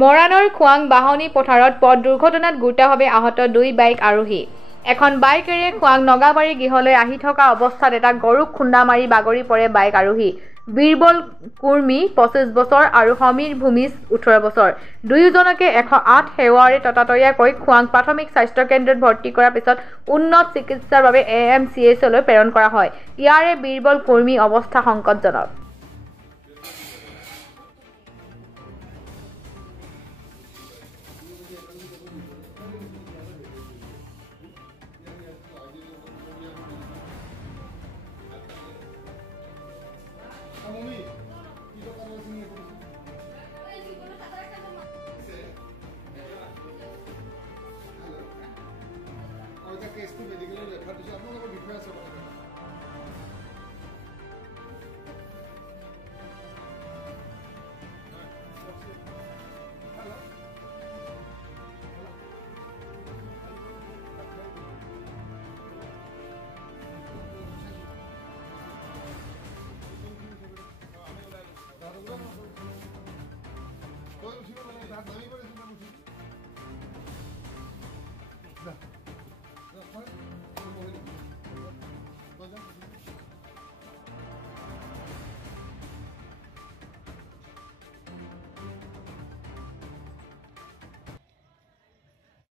মৰাণৰ খোৱাং বাহনী পথাৰত পথ দুৰ্ঘটনাত গুৰুতৰভাৱে আহত 2 বাইক আৰোহী। এখন বাইকেৰে খোৱাং নগাবাৰী গৃহলৈ আহি থকা অৱস্থাত এটা গৰুক খুন্দা মাৰি বাগৰি পৰে বাইক আৰোহী। বীৰবল কুৰ্মী 25 বছৰ আৰু সমীৰ ভূমিজ 18 বছৰ। দুয়োজনকে 108 সেৱাৰে ততাতৈয়াকৈ খোৱাং প্ৰাথমিক স্বাস্থ্য কেন্দ্ৰত ভৰ্তি কৰাৰ পিছত উন্নত চিকিৎসাৰ বাবে AMCHলৈ প্ৰেৰণ কৰা হয়। ইয়াৰে বীৰবল কুৰ্মী অৱস্থা সংকটজনক। Todo el